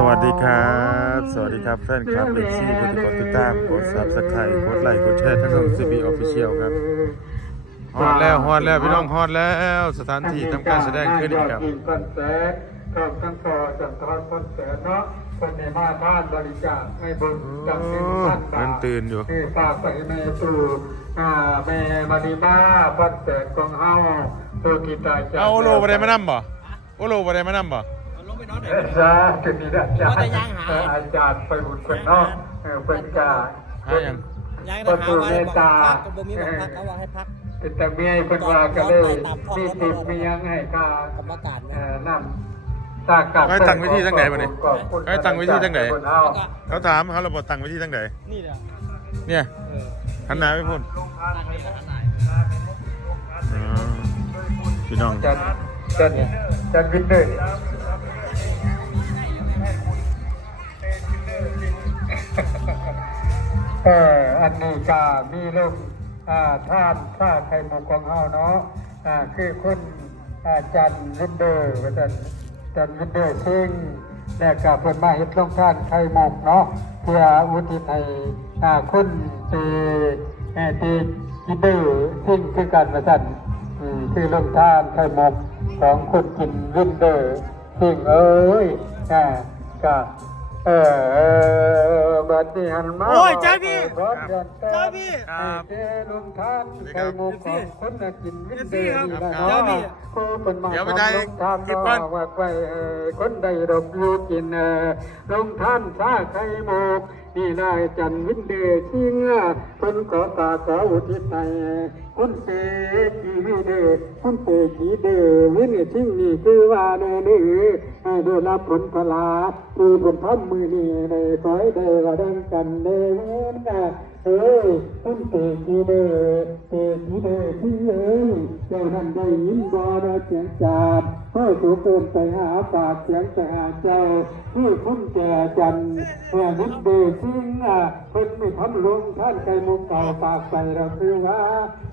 สวัสดีครับ สวัสดีครับแฟนคลับเอฟซีกดกดติดตามกดซับสไครต์กดไลค์กดแชร์ทั้งช่องซีบีออฟฟิเชียลครับฮอดแล้วฮอดแล้วพี่น้องฮอดแล้ว สถานที่ทำการแสดงขึ้นครับยิงคอนเสิร์ตก็ทั้งสอจันทร์คอนเสิร์ตเนาะคนในมาบ้านบริจาคให้บุญจำเป็นพันบาทเงินตื่นอยู่ที่ฝากไปแม่ตู่อ่าแม่มาดีมาคอนเสิร์ตของเฮาตัวกีตาร์เอาโอโลบ่ได้มานำบ่โอโลบ่ได้มานำบ่ เออจ้าจุดนี้นะอาจารย์เอออาจารย์ไปบุญคนเนาะเออเป็นกาหาหยังย้ายทหารมาให้บอกพักก็บ่มีบอกพักเขาว่าให้พักแต่เมียเพิ่นว่าก็เลยมีติดมียังให้กากรรมการเอ่เนี่ยอนำตากลับไว้ตั้งไว้ที่ทางไหนบัดนี้ขอบคุณไว้ตั้งไว้ที่ทางไหนคนเฮาเขาถามเขาเราบ่ตั้งไว้ที่ทางใดนี่เนี่ยเนี่ยเออหันหน้าไปพุ่นตั้งนี่นะนายอ๋อพี่น้องจันจันจันวินเดอร์ อออันนี้ก็มีเรื่องอ่าท่านท่าไข่มุกของเฮาเนาะอ่าคือคุณอ่าจันวินเดอร์ว่าจันจันวินเดอร์ซึ่งแล้วก็เพิ่นมาเฮ็ดโรงท่านไข่มุกเนาะเพื่ออุทิศให้อ่าคุณที่เอ่อที่วินเดอร์ซึ่งคือกันว่าซั่นอืมคือลงท่านไข่มุกของคนกินวินเดอร์สิ่งเอ้ยอ่าก็ เออเออบัดนี้หันมาโอ้ยจ้าพี่พร้อมเดือนแปดจ้าพี่ครับให้เจ้ลงทานไข่มุกของคนน่ะกินวินเดอร์นี่ครันะบเนาะจ้าพี่ผู้เป็นมาเดี๋ยวไปได้ลงทานคลิปก่อนเนาะว่าไปเออคนใดดอกอยู่กินเออลงทานชาไข่มุกนี่นายจันวินเดอร์ชิงเพิ่นขอตาขออุทิศให้คุณเสกีวิเดคุณเสกีเดวินชิงนี่คือว่าเนเนื้อได้รับผลพลาคือผลทำมือนี่ในคอยได้ว่าดังกันเดเวนเอ้ยคุณเสกีเดเสกีเดที่เอ้ยเจ้านั้นได้ยินบ่ได้เสียงจาบเพื่อสูเกินไปหาปากเสียงไปหาเจ้าเพื่อคุณแก่จันเพื่อนิดเดชิงอะเพิ่นไม่ทำลงท่านไกลมุกเก่าปากไปเราคือว่า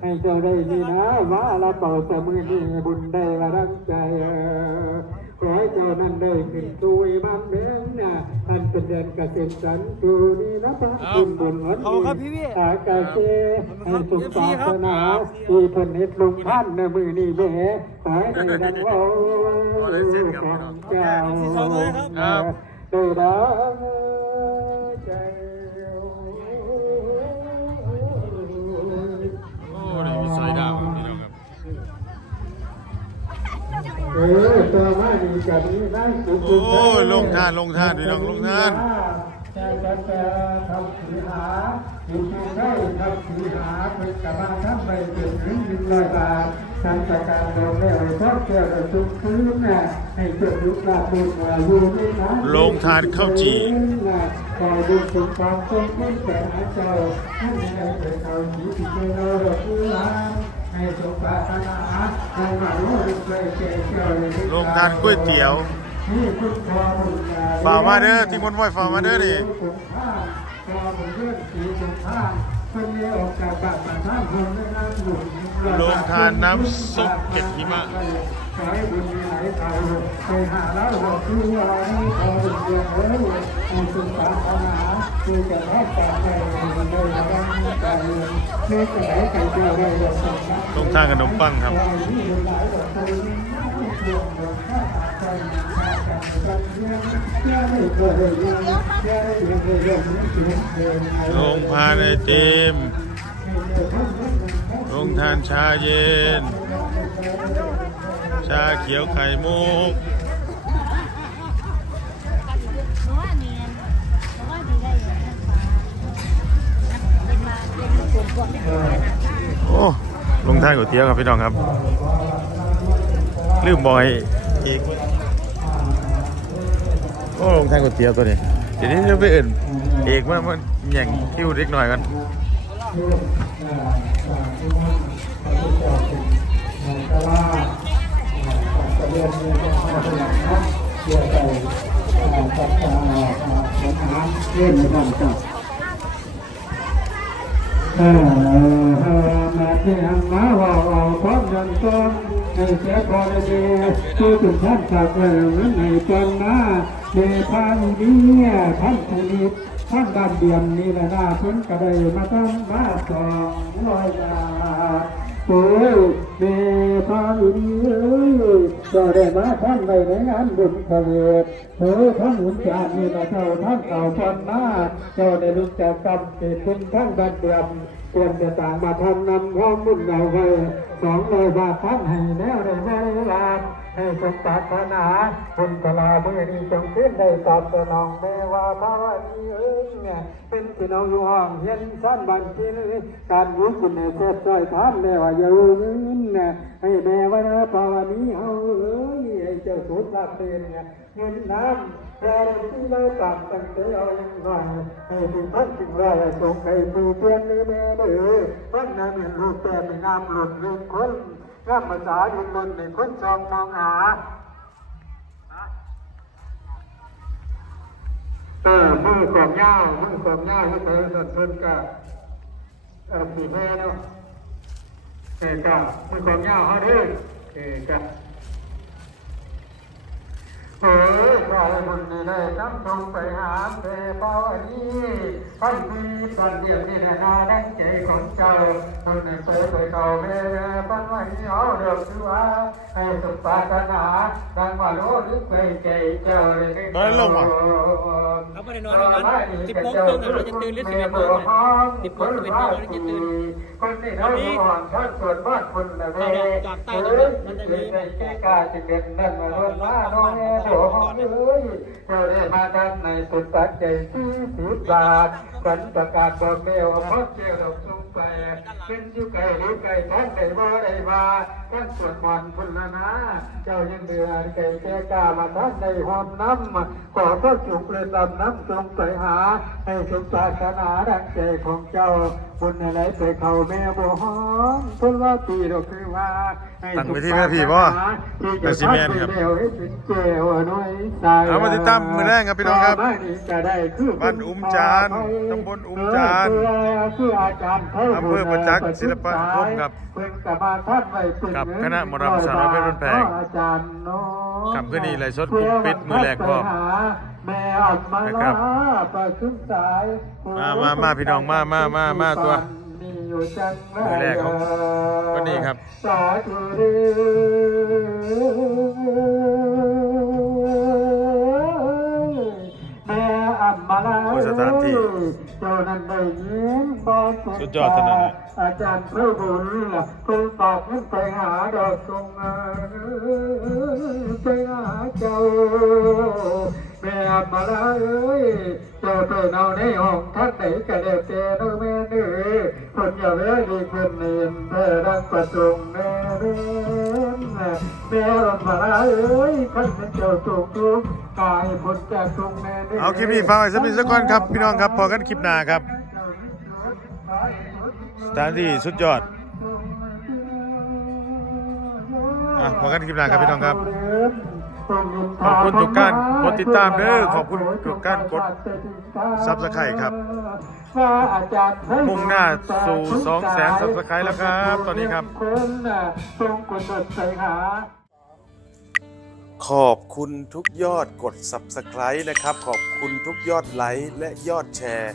ให้เจ้าได้นี่นะว่าละเป่าแต่มือนี่บุญได้ละรังใจเออขอให้เจ้านั้นได้ขึ้นตุยมันแบงน่ะท่านเป็นเดือนเกษตรสันตูนี่นะพระคุณบุญวันนี้อากาเซให้สุขปรารถนาที่เพิ่นเฮ็ดลงท่านในมือนี่แหม่ขอให้ได้ดังเว่าของเจ้าได้ดัง โอ้ยลงทานลงทานพี่น้องลงทานใจกันแต่ทำสีหาอยู่ที่ได้ทำสีหาเป็นกระบาทำไปเกิดถึงหนึ่งร้อยบาททำประการลงแล้วชอบเที่ยวทุกคืนน่ะให้เกิดลุกลาบุญมาอยู่ในนั้นลงทานข้าวจี่ขอดูสุขความทรงคุณแต่หาเจ้าให้ได้เกิดเขาจีที่เจอเราดอกกุหลาบให้สุขปรารถนา ให้มารู้เคยเจอเจ้าในลงทานก๋วยเตี๋ยวฝ่ามาเด้อที่มนไว้ฝ่ามาเด้อดิ นี่โรงทานน้ำซุปเก็ดหิมะขอให้บุญมีไหลเท่าไปหาแล้วบอกคือว่าให้ขอบุญเดียวเอ้ยให้สุขปรารถนาคือจะรอดปลอดภัยในโดยระวังใจเมื่อจะไหนไก่เจ้าได้ดอกสองลงทานขนมปังครับ ลงพานไอติมลงทานชาเย็น ชาเขียวไข่มุกโอ้ลงทานก๋วยเตี๋ยวครับพี่น้องครับ ลืมบอยอีก อ้ลงทานก๋วยเตี๋ยวตัวนี้เดี๋ยวนี้จะไปอื่นเอกมันมันแย่งคิวเล็กหน่อยกันเล่นไม่ได้จ้ะเออเออ มาเที่ยงมาว่าเอาความยันต้นให้เสียพอได้ดีคือถึงท่านสักไว้นั้นในจนนะเดพันนี้ท่านชนิดท่านด้านเดียมนี่แหละนะเพิ่นก็ได้มาตั้งมาสองร้อยบาท โอ้ยเมพาอินเอ้ยก็ได้มาท่านไปในงานบุญพระเวทเออท่านหุ่นจานนี่นะเจ้าท่านเก่าพันมาเจ้าได้รู้จักกรรมเกิดคุณทั้งบันเดือมเตรียมจะต่างมาทำนำข้อมุ่นเอาไว้สองเลยว่าท่านให้แนวได้ไว้ลาน ให้สมปรารถนาคุณตลาเมื่อนี้จงขึ้นได้ตอบสนองแม่ว่าพระวันนี้เอ้ยเนี่ยเป็นพี่น้องอยู่ห้องเฮียนสั้นบันทีนการยุ่งคุณเนี่ยเสร็จช่วยท่านแล้วอย่าลืมเนี่ยให้แม่ว่านะพระวันนี้เอาเอ้ยให้เจ้าสุดรับเป็นเนี่ยเงินน้ำเราที่เราตางตั้งใจเอาอย่างไรให้ถึงท่านถึงว่าส่งไปปูเพื่อนเลยแม่เด้อท่านนั้นเป็นลูกแต่เป็นน้ำหล่นลืมคน งามภาษาดินบนในคนจองมองหาเออมือความยาวมือความยาวที่เธอสันสนกับเออสีแม่เนาะเออกับมือความยาวเขาด้วยเออกับเออ ให้บุญนี้ได้นำทงไปหาเทพาวันนี้ท่านมีสันเดียวนี่แหละนาดังใจของเจ้าท่านในเปิดไปเก่าแม่แม่ปันวันนี้เอาเดือดชัวให้สุขปรารถนาดังว่าโลลึกไปใจเจ้าเลยน้อยลงว่ะเอาไปนอนประมาณสิบโมงครึ่งเราจะตื่นหรือสิบเอ็ดโมงสิบโมงสิบเอ็ดโมงเราจะตื่นคนที่น้อยอ่อนท่านส่วนมากคนละเวเอ้ยเกิดในแก่กาจะเกิดนั่นมาล้นมาน้องแม่โดห้องเอ้ยเราได้มาดันในสุดปัจจัยที่สิบบาท สันประกาศบอกแมวพอเจ้าดอกสุไปเป็นอยู่ไกลหรือไกลท่านได้บ่ได้มาท่านส่วนมอนคนละนะเจ้ายังเดือดไก่แก่กามาท่านในหอมน้ำขอพระสุขเลยตำน้ำจงไปหา ให้สมปรารถนาดังใจของเจ้าบุญอะไรไปเข้าแม่บ่ฮ้องทุนว่าปีเราคือว่าให้ตั้งไว้ที่แม่พี่บ่แม่ซีเมนต์ครับเดียวให้เป็นเจ้าหน่วยสายเอามาติดตามมื้อแรกครับพี่น้องครับต่มานี้จะได้คือบ้านอุ้มจานตำบลอุ้มจานเออคืออาจารย์เพิ่มอำเภอประจักษ์ศิลปาคมครับเพิ่งกลับมาท่านไว้ปึ่งกับคณะหมอรำสาวน้อยเพชรบ้านแพงอาจารย์เนาะกับคืนนี้ไลฟ์สดกลุ่มปิดมื้อแรกพร้อมแม่อัดมานะครับลาประชุมสายมามามาพี่น้องมามามามาตัวมีอยู่จังมื้อแรกของวันนี้ครับ สุสุดยอดขนาดนั้นอาจารย์เพื่อบุญล่ะคงตอบขึ้นไปหาดอกทรงเอ่ยไปหาเจ้า แม่มาลาเอ้ยเจ้าเตือนเอาในห้องท่านไหนก็ได้เจอเน้อแม่เนื้อคนอย่าเว้ยดีคนเนียนแม่รักประจงแม่เรียนแม่มาลาเอ้ยท่านเป็นเจ้าสุขทุกข์กายผลจากทรงแม่เนื้อเอาคลิปนี้ฟังไว้สักนิดสักก่อนครับ พี่น้องครับพอกันคลิปหน้าครับ สถานที่สุดยอดอะพอกันคลิปหน้าครับพี่น้องครับ ขอบคุณทุกการกดติดตามเด้อขอบคุณทุกการกด Subscribe ครับ มุ่งหน้าสู่200,000 Subscribe แล้วครับ ตอนนี้ครับ ขอบคุณทุกยอดกด Subscribe นะครับ ขอบคุณทุกยอดไลค์และยอดแชร์